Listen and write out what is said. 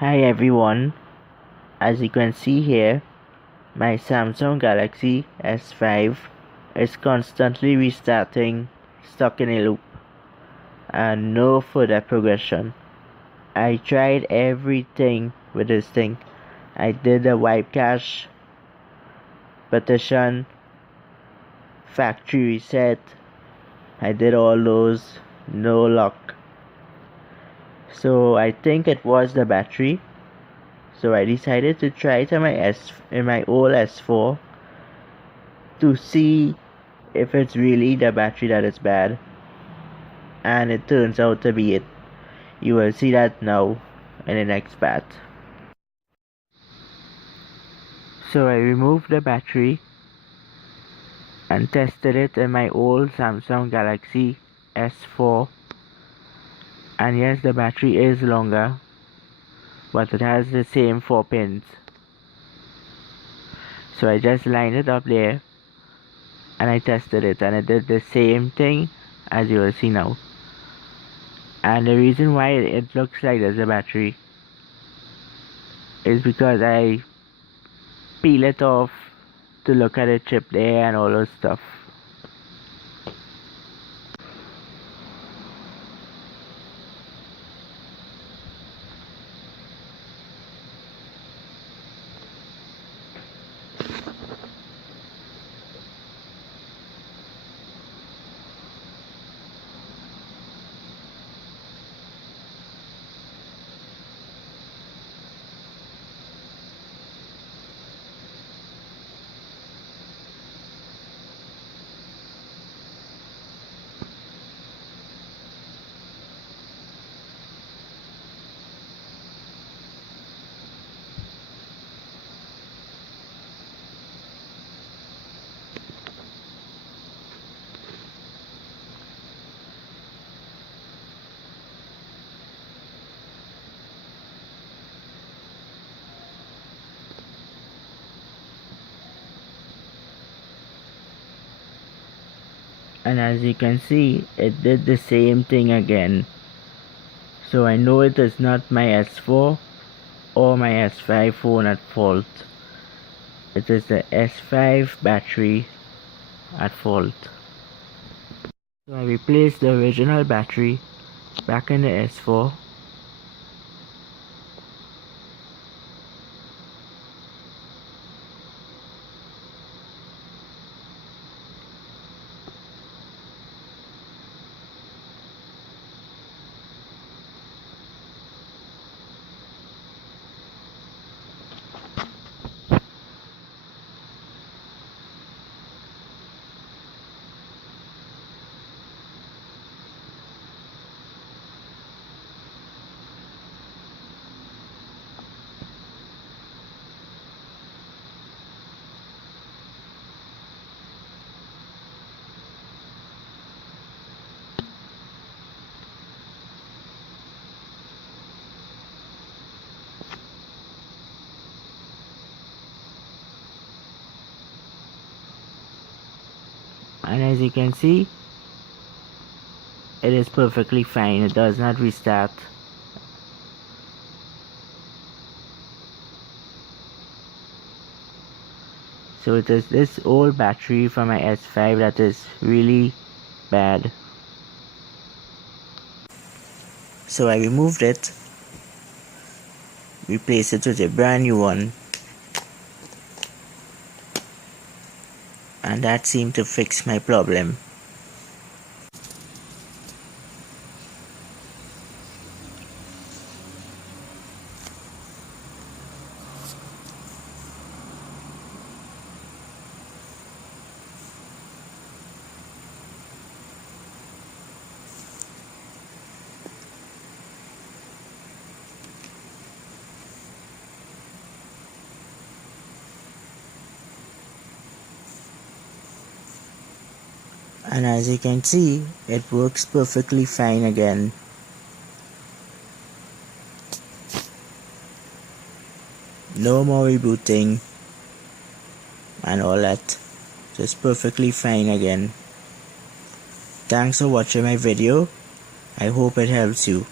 Hi everyone, as you can see here, my Samsung Galaxy S5 is constantly restarting, stuck in a loop, and no further progression. I tried everything with this thing. I did the wipe cache, petition, factory reset, I did all those, no luck. So I think it was the battery. So I decided to try it on my old S4 to see if it's really the battery that is bad, and it turns out to be it. You will see that now in the next part. So I removed the battery and tested it in my old Samsung Galaxy S4, and yes, the battery is longer, but it has the same 4 pins. So I just lined it up there and I tested it, and it did the same thing as you will see now. And the reason why it looks like there's a battery is because I peel it off to look at the chip there and all those stuff. And as you can see, it did the same thing again. So I know it is not my S4 or my S5 phone at fault. It is the S5 battery at fault. So I replaced the original battery back in the S4. And as you can see, it is perfectly fine. It does not restart. So it is this old battery from my S5 that is really bad. So I removed it, replaced it with a brand new one, and that seemed to fix my problem. And as you can see, it works perfectly fine again. No more rebooting and all that. Just perfectly fine again. Thanks for watching my video. I hope it helps you.